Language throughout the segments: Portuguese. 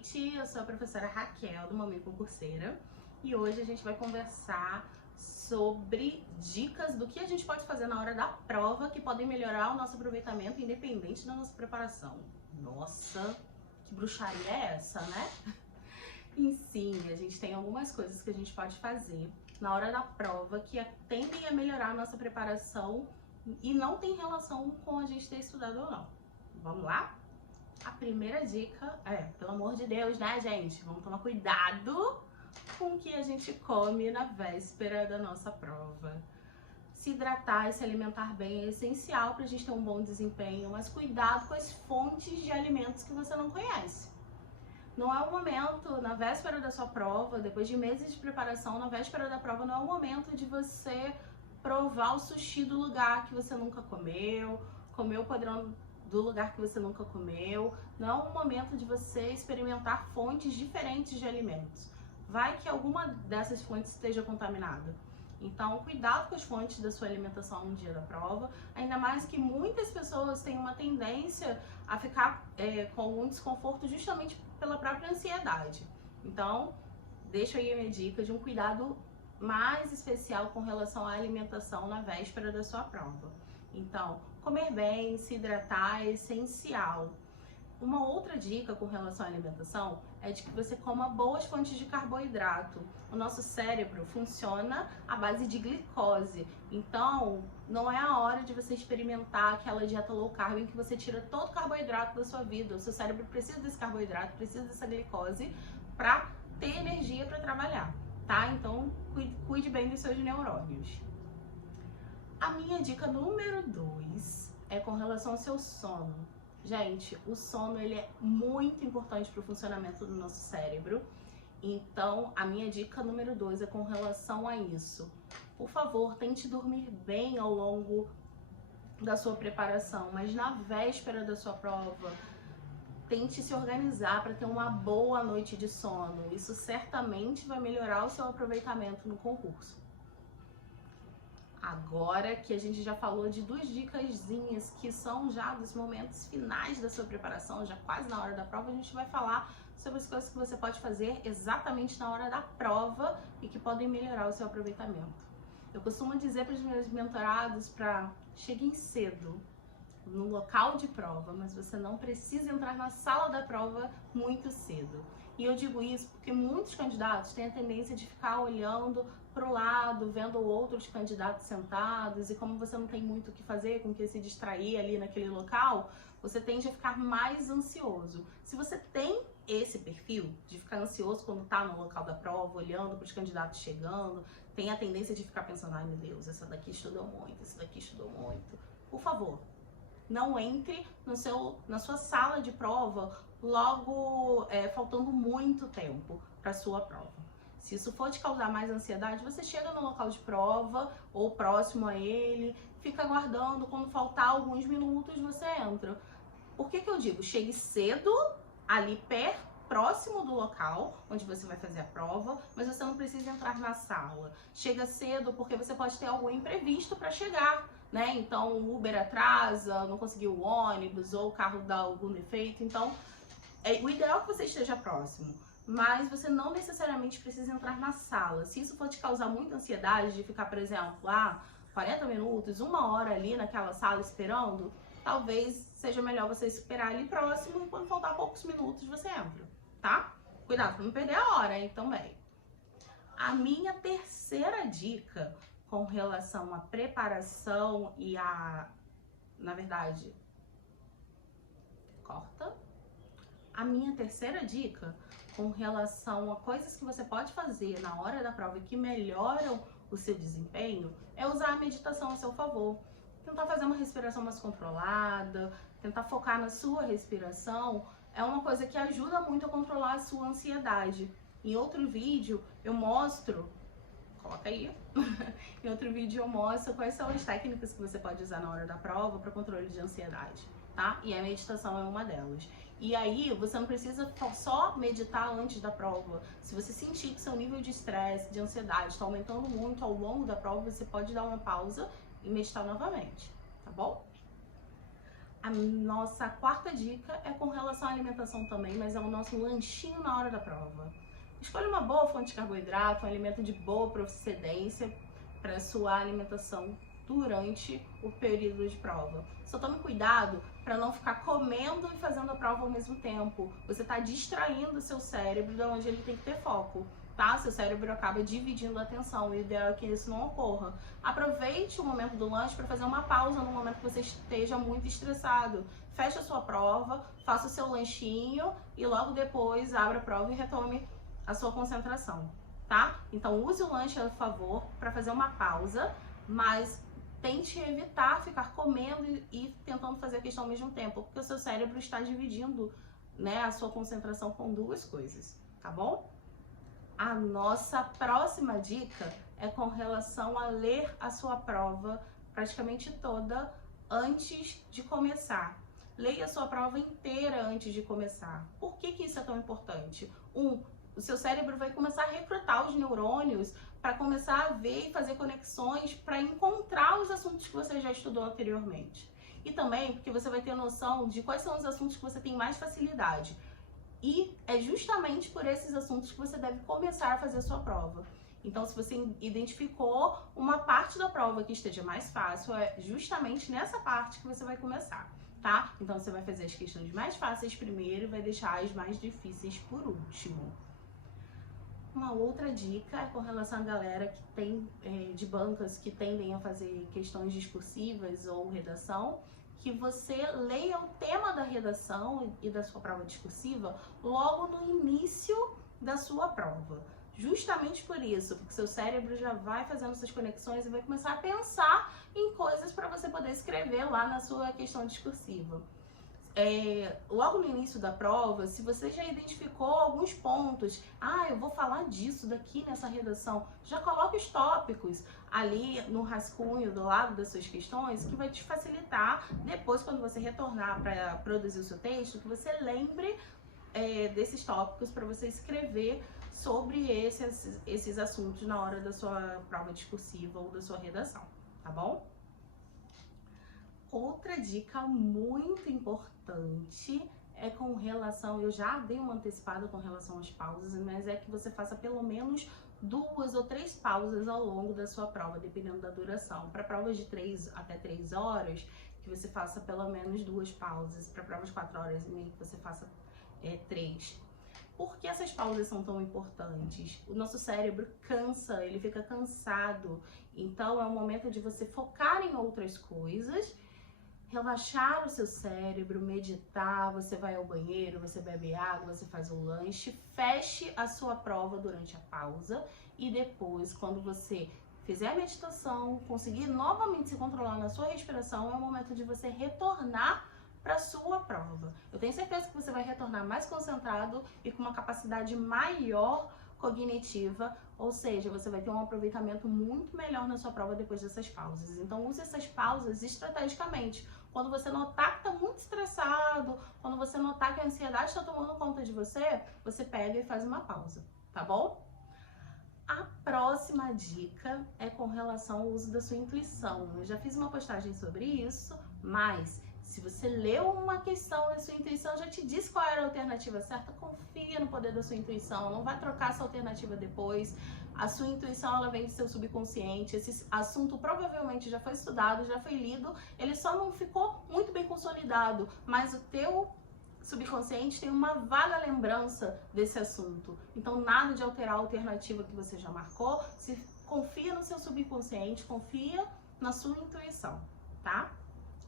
noite, eu sou a professora Raquel do Mami Concurseira e hoje a gente vai conversar sobre dicas do que a gente pode fazer na hora da prova que podem melhorar o nosso aproveitamento independente da nossa preparação. Nossa, que bruxaria é essa, né? E sim, a gente tem algumas coisas que a gente pode fazer na hora da prova que tendem a melhorar a nossa preparação e não tem relação com a gente ter estudado ou não. Vamos lá? A primeira dica é, pelo amor de Deus, né, gente? Vamos tomar cuidado com o que a gente come na véspera da nossa prova. Se hidratar e se alimentar bem é essencial para a gente ter um bom desempenho, mas cuidado com as fontes de alimentos que você não conhece. Não é o momento, na véspera da sua prova, depois de meses de preparação, na véspera da prova, não é o momento de você provar o sushi do lugar que você nunca comeu, comer o padrão do lugar que você nunca comeu. Não é o momento de você experimentar fontes diferentes de alimentos. Vai que alguma dessas fontes esteja contaminada. Então, cuidado com as fontes da sua alimentação no dia da prova, ainda mais que muitas pessoas têm uma tendência a ficar com algum desconforto justamente pela própria ansiedade. Então, deixo aí a minha dica de um cuidado mais especial com relação à alimentação na véspera da sua prova. Então, comer bem, se hidratar é essencial. Uma outra dica com relação à alimentação é de que você coma boas fontes de carboidrato. O nosso cérebro funciona à base de glicose. Então, não é a hora de você experimentar aquela dieta low carb em que você tira todo o carboidrato da sua vida. O seu cérebro precisa desse carboidrato, precisa dessa glicose para ter energia para trabalhar, tá? Então, cuide bem dos seus neurônios. A minha dica número 2 é com relação ao seu sono. Gente, o sono ele é muito importante para o funcionamento do nosso cérebro. Então, a minha dica número 2 é com relação a isso. Por favor, tente dormir bem ao longo da sua preparação, mas na véspera da sua prova, tente se organizar para ter uma boa noite de sono. Isso certamente vai melhorar o seu aproveitamento no concurso. Agora que a gente já falou de 2 dicasinhas que são já dos momentos finais da sua preparação, já quase na hora da prova, a gente vai falar sobre as coisas que você pode fazer exatamente na hora da prova e que podem melhorar o seu aproveitamento. Eu costumo dizer para os meus mentorados para cheguem cedo no local de prova, mas você não precisa entrar na sala da prova muito cedo. E eu digo isso porque muitos candidatos têm a tendência de ficar olhando para o lado, vendo outros candidatos sentados, e como você não tem muito o que fazer, com o que se distrair ali naquele local, você tende a ficar mais ansioso. Se você tem esse perfil de ficar ansioso quando está no local da prova, olhando para os candidatos chegando, tem a tendência de ficar pensando, ai meu Deus, essa daqui estudou muito, esse daqui estudou muito, por favor, não entre na sua sala de prova logo faltando muito tempo para a sua prova. Se isso for te causar mais ansiedade, você chega no local de prova ou próximo a ele, fica aguardando, quando faltar alguns minutos você entra. Por que eu digo? Chegue cedo, ali próximo do local onde você vai fazer a prova, mas você não precisa entrar na sala. Chega cedo porque você pode ter algum imprevisto para chegar, né? Então o Uber atrasa, não conseguiu o ônibus ou o carro dá algum defeito. Então, o ideal é que você esteja próximo, mas você não necessariamente precisa entrar na sala. Se isso for te causar muita ansiedade de ficar, por exemplo, 40 minutos, 1 hora ali naquela sala esperando, talvez seja melhor você esperar ali próximo e quando faltar poucos minutos você entra, tá? Cuidado pra não perder a hora, hein, também. A minha terceira dica com relação à preparação e na verdade, a minha terceira dica com relação a coisas que você pode fazer na hora da prova que melhoram o seu desempenho é usar a meditação a seu favor. Tentar fazer uma respiração mais controlada, tentar focar na sua respiração é uma coisa que ajuda muito a controlar a sua ansiedade. Em outro vídeo eu mostro, coloca aí, em outro vídeo eu mostro quais são as técnicas que você pode usar na hora da prova para controle de ansiedade, tá? E a meditação é uma delas. E aí, você não precisa só meditar antes da prova. Se você sentir que seu nível de estresse, de ansiedade está aumentando muito ao longo da prova, você pode dar uma pausa e meditar novamente, tá bom? A nossa quarta dica é com relação à alimentação também, mas é o nosso lanchinho na hora da prova. Escolha uma boa fonte de carboidrato, um alimento de boa procedência para sua alimentação durante o período de prova. Só tome cuidado para não ficar comendo e fazendo a prova ao mesmo tempo. Você está distraindo o seu cérebro de onde ele tem que ter foco. Tá? Seu cérebro acaba dividindo a atenção, e o ideal é que isso não ocorra. Aproveite o momento do lanche para fazer uma pausa no momento que você esteja muito estressado. Feche a sua prova, faça o seu lanchinho e logo depois abra a prova e retome a sua concentração, tá? Então use o lanche a favor para fazer uma pausa, mas tente evitar ficar comendo e tentando fazer a questão ao mesmo tempo, porque o seu cérebro está dividindo, né, a sua concentração com duas coisas, tá bom? A nossa próxima dica é com relação a ler a sua prova praticamente toda antes de começar. Leia a sua prova inteira antes de começar. Por que isso é tão importante? O seu cérebro vai começar a recrutar os neurônios para começar a ver e fazer conexões para encontrar os assuntos que você já estudou anteriormente. E também porque você vai ter noção de quais são os assuntos que você tem mais facilidade. E é justamente por esses assuntos que você deve começar a fazer a sua prova. Então, se você identificou uma parte da prova que esteja mais fácil, é justamente nessa parte que você vai começar, tá? Então, você vai fazer as questões mais fáceis primeiro e vai deixar as mais difíceis por último. Uma outra dica é com relação à galera que tem de bancas que tendem a fazer questões discursivas ou redação, que você leia o tema da redação e da sua prova discursiva logo no início da sua prova. Justamente por isso, porque seu cérebro já vai fazendo essas conexões e vai começar a pensar em coisas para você poder escrever lá na sua questão discursiva. Logo no início da prova, se você já identificou alguns pontos, eu vou falar disso daqui nessa redação, já coloque os tópicos ali no rascunho do lado das suas questões, que vai te facilitar depois, quando você retornar para produzir o seu texto, que você lembre desses tópicos para você escrever sobre esses assuntos na hora da sua prova discursiva ou da sua redação, tá bom? Outra dica muito importante é com relação, eu já dei uma antecipada com relação às pausas, mas é que você faça pelo menos 2 ou 3 pausas ao longo da sua prova, dependendo da duração. Para provas de 3 até 3 horas, que você faça pelo menos 2 pausas. Para provas de 4 horas e meia, que você faça 3. Por que essas pausas são tão importantes? O nosso cérebro cansa, ele fica cansado. Então é o momento de você focar em outras coisas, relaxar o seu cérebro, meditar, você vai ao banheiro, você bebe água, você faz um lanche, feche a sua prova durante a pausa e depois, quando você fizer a meditação, conseguir novamente se controlar na sua respiração, é o momento de você retornar para a sua prova. Eu tenho certeza que você vai retornar mais concentrado e com uma capacidade maior cognitiva, ou seja, você vai ter um aproveitamento muito melhor na sua prova depois dessas pausas. Então use essas pausas estrategicamente. Quando você notar que está muito estressado, quando você notar que a ansiedade está tomando conta de você, você pega e faz uma pausa, tá bom? A próxima dica é com relação ao uso da sua intuição. Eu já fiz uma postagem sobre isso, mas se você leu uma questão e a sua intuição já te disse qual era a alternativa certa, confia no poder da sua intuição, não vai trocar essa alternativa depois. A sua intuição, ela vem do seu subconsciente, esse assunto provavelmente já foi estudado, já foi lido, ele só não ficou muito bem consolidado, mas o teu subconsciente tem uma vaga lembrança desse assunto. Então nada de alterar a alternativa que você já marcou, confia no seu subconsciente, confia na sua intuição, tá?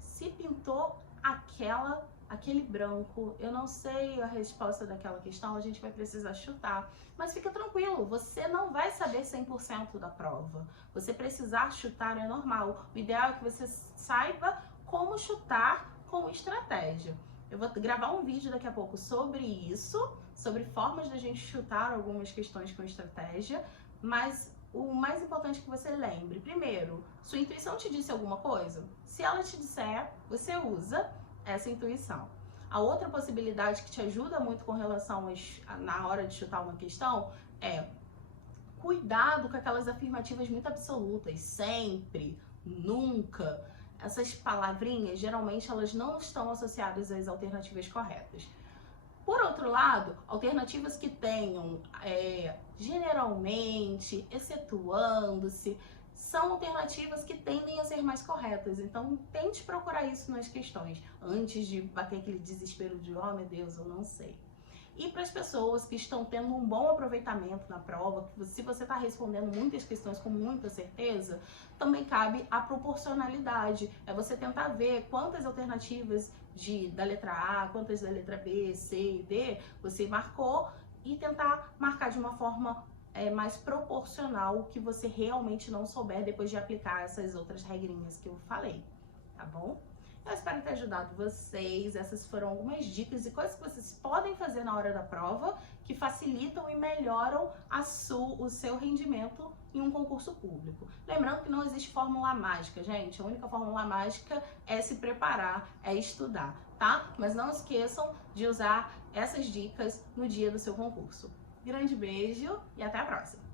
Se pintou aquele branco, eu não sei a resposta daquela questão, a gente vai precisar chutar. Mas fica tranquilo, você não vai saber 100% da prova. Você precisar chutar é normal. O ideal é que você saiba como chutar com estratégia. Eu vou gravar um vídeo daqui a pouco sobre isso, sobre formas da gente chutar algumas questões com estratégia, mas o mais importante é que você lembre, primeiro, sua intuição te disse alguma coisa? Se ela te disser, você usa essa intuição. A outra possibilidade que te ajuda muito com relação na hora de chutar uma questão é cuidado com aquelas afirmativas muito absolutas, sempre, nunca. essas palavrinhas, geralmente elas não estão associadas às alternativas corretas. Por outro lado, alternativas que tenham geralmente, excetuando-se, são alternativas que tendem a ser mais corretas. Então, tente procurar isso nas questões, antes de bater aquele desespero de, oh meu Deus, eu não sei. E para as pessoas que estão tendo um bom aproveitamento na prova, se você está respondendo muitas questões com muita certeza, também cabe a proporcionalidade. É você tentar ver quantas alternativas da letra A, quantas da letra B, C e D você marcou e tentar marcar de uma forma mais proporcional o que você realmente não souber depois de aplicar essas outras regrinhas que eu falei, tá bom? Eu espero ter ajudado vocês. Essas foram algumas dicas e coisas que vocês podem fazer na hora da prova que facilitam e melhoram o seu rendimento em um concurso público. Lembrando que não existe fórmula mágica, gente. A única fórmula mágica é se preparar, é estudar, tá? Mas não esqueçam de usar essas dicas no dia do seu concurso. Grande beijo e até a próxima!